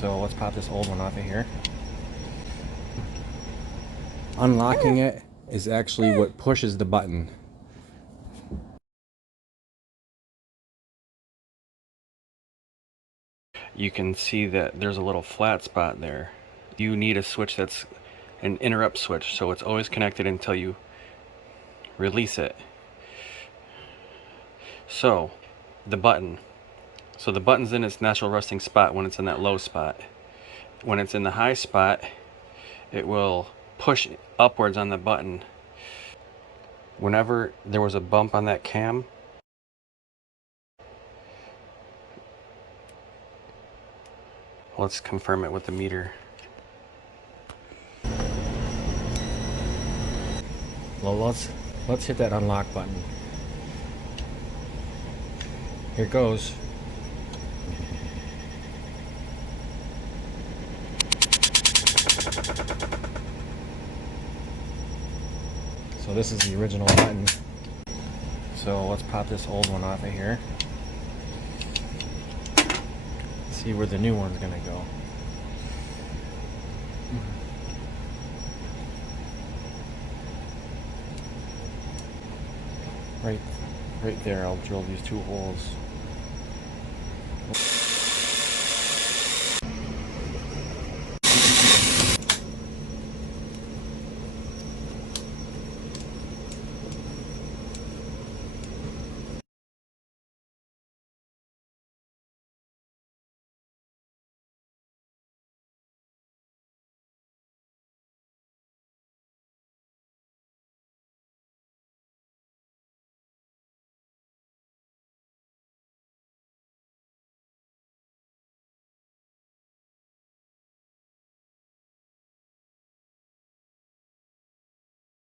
So let's pop this old one off of here. Unlocking it is actually what pushes the button. You can see that there's a little flat spot there. You need a switch that's an interrupt switch, so it's always connected until you release it. So the button. So the button's in its natural resting spot when it's in that low spot. When it's in the high spot, it will push upwards on the button. Whenever there was a bump on that cam, let's confirm it with the meter. Well, let's hit that unlock button. Here it goes. So this is the original button. So let's pop this old one off of here. See where the new one's gonna go. Right there, I'll drill these two holes.